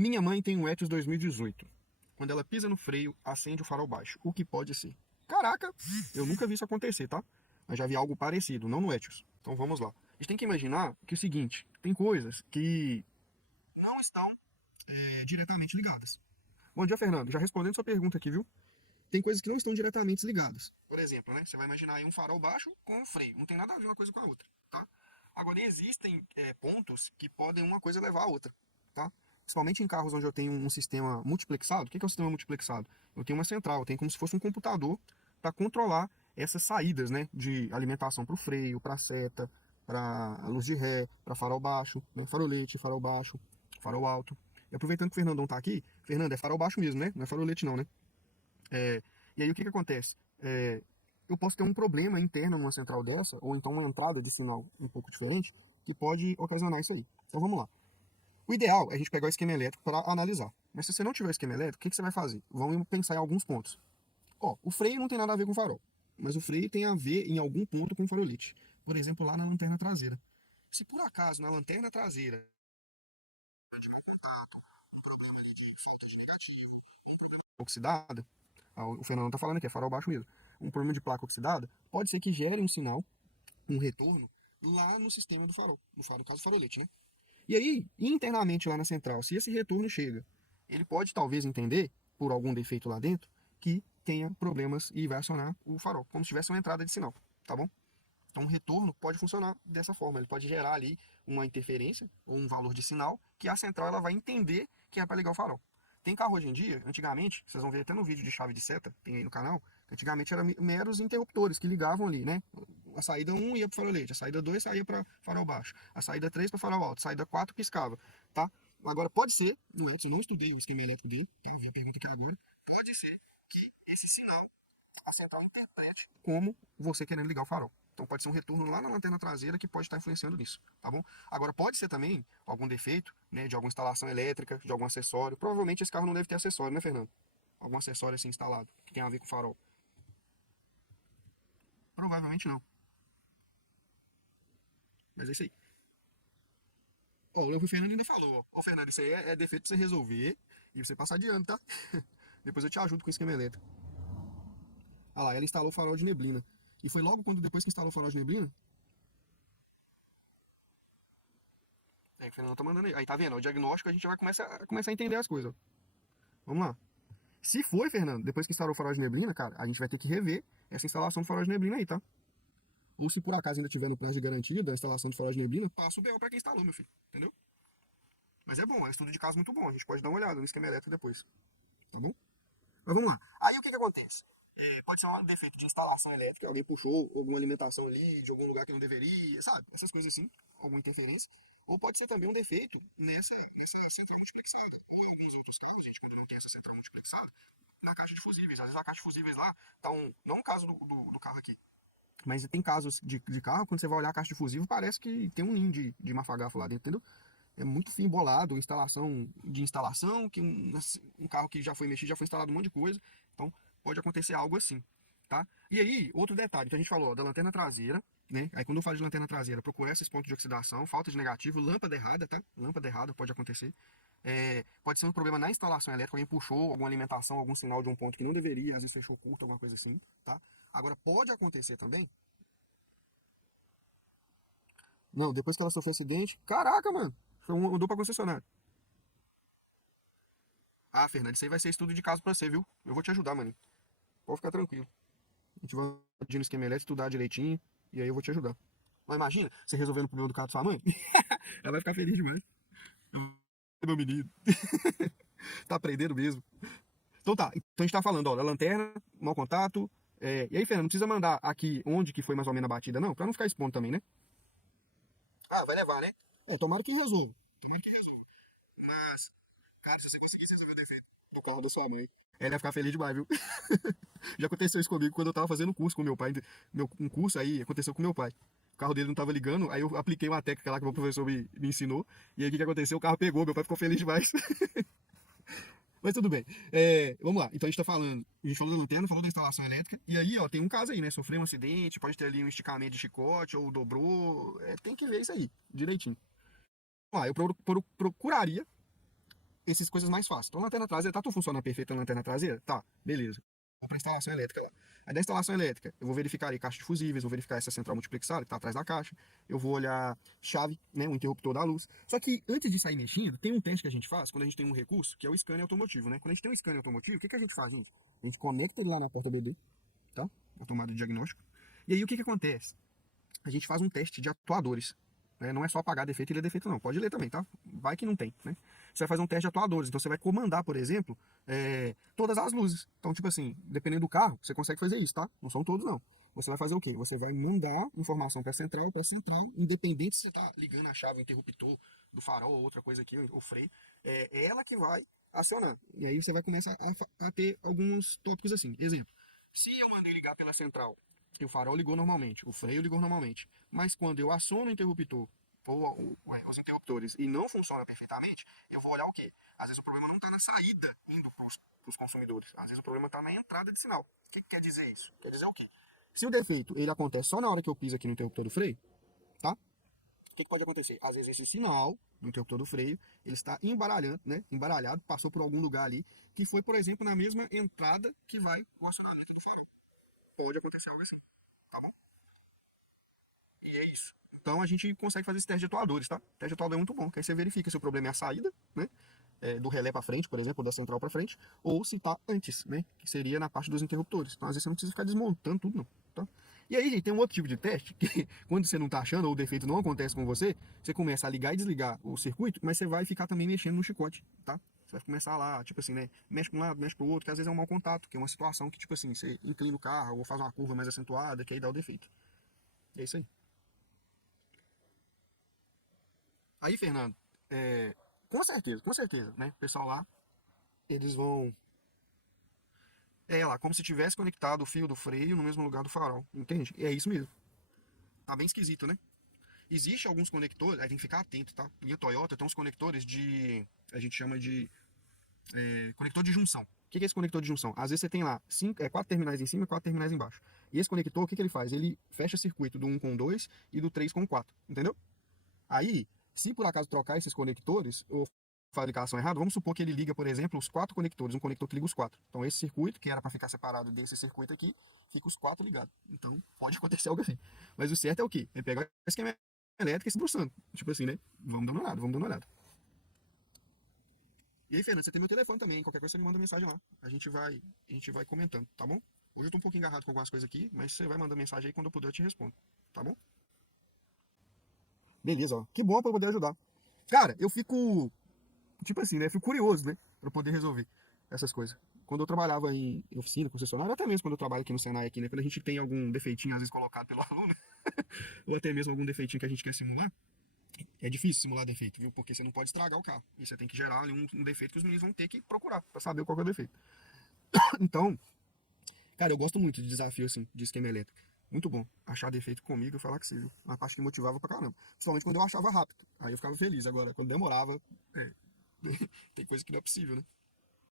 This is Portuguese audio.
Minha mãe tem um Etios 2018. Quando ela pisa no freio, acende o farol baixo. O que pode ser? Caraca, eu nunca vi isso acontecer, tá? Mas já vi algo parecido, não no Etios. Então vamos lá. A gente tem que imaginar que é o seguinte, tem coisas que não estão diretamente ligadas. Bom dia, Fernando. Já respondendo sua pergunta aqui, viu? Tem coisas que não estão diretamente ligadas. Por exemplo, né? Você vai imaginar aí um farol baixo com um freio. Não tem nada a ver uma coisa com a outra, tá? Agora, existem pontos que podem uma coisa levar a outra, tá? Principalmente em carros onde eu tenho um sistema multiplexado. O que é um sistema multiplexado? Eu tenho uma central, eu tenho como se fosse um computador para controlar essas saídas, né? De alimentação para o freio, para a seta, para a luz de ré, para farol baixo, né? Farolete, farol baixo, farol alto. E aproveitando que o Fernandão tá aqui, Fernando, é farol baixo mesmo, né? Não é farolete não, né? É, e aí o que que acontece? Eu posso ter um problema interno numa central dessa, ou então uma entrada de sinal um pouco diferente, que pode ocasionar isso aí. Então vamos lá. O ideal é a gente pegar o esquema elétrico para analisar. Mas se você não tiver o esquema elétrico, o que que você vai fazer? Vamos pensar em alguns pontos. Ó, o freio não tem nada a ver com o farol, mas o freio tem a ver em algum ponto com o farolete. Por exemplo, lá na lanterna traseira. Se por acaso na lanterna traseira oxidada, o Fernando tá falando que é farol baixo mesmo, um problema de placa oxidada, pode ser que gere um sinal, um retorno, lá no sistema do farol, no farol, no caso do farolete, né? E aí, internamente lá na central, se esse retorno chega, ele pode talvez entender, por algum defeito lá dentro, que tenha problemas e vai acionar o farol, como se tivesse uma entrada de sinal, tá bom? Então, o retorno pode funcionar dessa forma, ele pode gerar ali uma interferência ou um valor de sinal que a central ela vai entender que é para ligar o farol. Tem carro hoje em dia, antigamente, vocês vão ver até no vídeo de chave de seta, tem aí no canal, que antigamente eram meros interruptores que ligavam ali, né? A saída 1 ia para farolete, a saída 2 saía para farol baixo, a saída 3 para farol alto, a saída 4 piscava, tá? Agora, pode ser, no Edson, eu não estudei o esquema elétrico dele, tá? Vi a pergunta aqui agora, pode ser que esse sinal a central interprete como você querendo ligar o farol. Então pode ser um retorno lá na lanterna traseira que pode estar influenciando nisso, tá bom? Agora pode ser também algum defeito, né, de alguma instalação elétrica, de algum acessório. Provavelmente esse carro não deve ter acessório, né, Fernando? Algum acessório assim instalado que tem a ver com o farol. Provavelmente não. Mas é isso aí. Ó, o Fernando ainda falou, ó, Fernando, isso aí é defeito pra você resolver e você passar de ano, tá? Depois eu te ajudo com o esquema elétrico. Ah lá, ela instalou o farol de neblina. E foi logo quando depois que instalou o farol de neblina. É, o Fernando tá mandando aí. Aí tá vendo? O diagnóstico a gente já vai começar a entender as coisas. Vamos lá. Se foi, Fernando, depois que instalou o farol de neblina, cara, a gente vai ter que rever essa instalação do farol de neblina aí, tá? Ou se por acaso ainda tiver no prazo de garantia da instalação do farol de neblina, passa o BO pra quem instalou, meu filho. Entendeu? Mas é bom, é um estudo de caso muito bom. A gente pode dar uma olhada no esquema elétrico depois. Tá bom? Mas vamos lá. Aí o que que acontece? Pode ser um defeito de instalação elétrica, alguém puxou alguma alimentação ali de algum lugar que não deveria, sabe? Essas coisas assim, alguma interferência. Ou pode ser também um defeito nessa central multiplexada. Ou em alguns outros carros, gente, quando não tem essa central multiplexada, na caixa de fusíveis. Às vezes a caixa de fusíveis lá tá não o caso do carro aqui, mas tem casos de carro, quando você vai olhar a caixa de fusível, parece que tem um ninho de mafagafo lá dentro, entendeu? É muito fio embolado, instalação, que um carro que já foi mexido, já foi instalado um monte de coisa. Então, pode acontecer algo assim, tá? E aí, outro detalhe que a gente falou, ó, da lanterna traseira, né? Aí quando eu falo de lanterna traseira, procurar esses pontos de oxidação, falta de negativo, lâmpada errada, tá? Lâmpada errada pode acontecer. Pode ser um problema na instalação elétrica, alguém puxou alguma alimentação, algum sinal de um ponto que não deveria, às vezes fechou curto, alguma coisa assim, tá? Agora, pode acontecer também. Não, depois que ela sofreu acidente, caraca, mano, andou pra concessionária. Ah, Fernando, isso aí vai ser estudo de caso pra você, viu? Eu vou te ajudar, mano. Pode ficar tranquilo. A gente vai no esquema elétrico, estudar direitinho, e aí eu vou te ajudar. Mas imagina, você resolvendo o problema do carro da sua mãe. Ela vai ficar feliz demais. Meu menino. Tá aprendendo mesmo. Então tá, então a gente tá falando, ó, da lanterna, mau contato. E aí, Fernando, não precisa mandar aqui onde que foi mais ou menos a batida, não, pra não ficar expondo também, né? Ah, vai levar, né? Tomara que resolva. Tomara que resolva. Mas, cara, se você conseguisse resolver o defeito do carro da sua mãe, ela ia ficar feliz demais, viu? Já aconteceu isso comigo quando eu tava fazendo um curso com meu pai. Um curso aí aconteceu com meu pai. O carro dele não tava ligando, aí eu apliquei uma técnica lá que o meu professor me ensinou. E aí o que aconteceu? O carro pegou, meu pai ficou feliz demais. Mas tudo bem. Vamos lá. Então a gente tá falando. A gente falou da lanterna, falou da instalação elétrica. E aí, ó, tem um caso aí, né? Sofreu um acidente, pode ter ali um esticamento de chicote ou dobrou. Tem que ver isso aí, direitinho. Vamos lá, eu procuraria ter essas coisas mais fáceis. Então, lanterna traseira, tá tudo funcionando perfeito na lanterna traseira? Tá, beleza. Vou para instalação elétrica lá. Aí da instalação elétrica, eu vou verificar ali caixa de fusíveis, vou verificar essa central multiplexada que está atrás da caixa, eu vou olhar chave, né, o interruptor da luz. Só que antes de sair mexendo, tem um teste que a gente faz quando a gente tem um recurso, que é o scanner automotivo, né? Quando a gente tem um scanner automotivo, o que, que a gente faz, gente? A gente conecta ele lá na porta BD, tá? A tomada de diagnóstico. E aí o que, que acontece? A gente faz um teste de atuadores. Né? Não é só apagar defeito e ler defeito, não. Pode ler também, tá? Vai que não tem, né? Você vai fazer um teste de atuadores. Então você vai comandar, por exemplo, todas as luzes. Então, tipo assim, dependendo do carro, você consegue fazer isso, tá? Não são todos, não. Você vai fazer o quê? Você vai mandar informação para a central, independente se você está ligando a chave, o interruptor do farol ou outra coisa aqui, o freio, é ela que vai acionar. E aí você vai começar a ter alguns tópicos assim. Exemplo, se eu mandei ligar pela central e o farol ligou normalmente, o freio ligou normalmente, mas quando eu aciono o interruptor ou os interruptores e não funciona perfeitamente, eu vou olhar o quê? Às vezes o problema não está na saída indo para os consumidores, às vezes o problema está na entrada de sinal. O que quer dizer isso? Quer dizer o quê? Se o defeito ele acontece só na hora que eu piso aqui no interruptor do freio, tá? O que pode acontecer? Às vezes esse sinal do interruptor do freio, ele está embaralhando, né? Embaralhado, passou por algum lugar ali, que foi, por exemplo, na mesma entrada que vai o acionamento do farol. Pode acontecer algo assim, tá bom? E é isso. Então a gente consegue fazer esse teste de atuadores, tá? O teste de atuador é muito bom, que aí você verifica se o problema é a saída, né? Do relé para frente, por exemplo, ou da central para frente, ou se está antes, né? Que seria na parte dos interruptores. Então às vezes você não precisa ficar desmontando tudo, não. Tá? E aí, gente, tem um outro tipo de teste, que quando você não está achando, ou o defeito não acontece com você, você começa a ligar e desligar o circuito, mas você vai ficar também mexendo no chicote, tá? Você vai começar lá, tipo assim, né? Mexe para um lado, mexe para o outro, que às vezes é um mau contato, que é uma situação que, tipo assim, você inclina o carro, ou faz uma curva mais acentuada, que aí dá o defeito. E é isso aí. Aí, Fernando, com certeza, né? O pessoal lá, eles vão, lá, como se tivesse conectado o fio do freio no mesmo lugar do farol, entende? E é isso mesmo. Tá bem esquisito, né? Existe alguns conectores, aí tem que ficar atento, tá? Em Toyota tem uns conectores a gente chama de conector de junção. O que é esse conector de junção? Às vezes você tem lá quatro terminais em cima e quatro terminais embaixo. E esse conector, o que ele faz? Ele fecha circuito do um com 2 e do 3 com 4, entendeu? Aí, se por acaso trocar esses conectores, ou fabricação errada, vamos supor que ele liga, por exemplo, os quatro conectores, um conector que liga os quatro. Então esse circuito, que era para ficar separado desse circuito aqui, fica os quatro ligados. Então pode acontecer algo assim. Mas o certo é o quê? É pegar o esquema elétrico e se bruçando. Tipo assim, né? Vamos dando uma olhada, vamos dando uma olhada. E aí, Fernando, você tem meu telefone também. Qualquer coisa você me manda mensagem lá. A gente vai comentando, tá bom? Hoje eu tô um pouquinho engarrado com algumas coisas aqui, mas você vai mandar mensagem aí quando eu puder eu te respondo, tá bom? Beleza, ó. Que bom pra eu poder ajudar. Cara, eu fico, tipo assim, né? Fico curioso, né? Pra poder resolver essas coisas. Quando eu trabalhava em oficina, concessionária, até mesmo quando eu trabalho aqui no Senai, aqui, né? Quando a gente tem algum defeitinho, às vezes, colocado pelo aluno, ou até mesmo algum defeitinho que a gente quer simular, é difícil simular defeito, viu? Porque você não pode estragar o carro. E você tem que gerar ali um defeito que os meninos vão ter que procurar pra saber qual que é o defeito. Então, cara, eu gosto muito de desafio, assim, de esquema elétrico. Muito bom. Achar defeito comigo e falar que sim, viu? Uma parte que motivava pra caramba. Principalmente quando eu achava rápido. Aí eu ficava feliz. Agora, quando demorava, é, tem coisa que não é possível, né?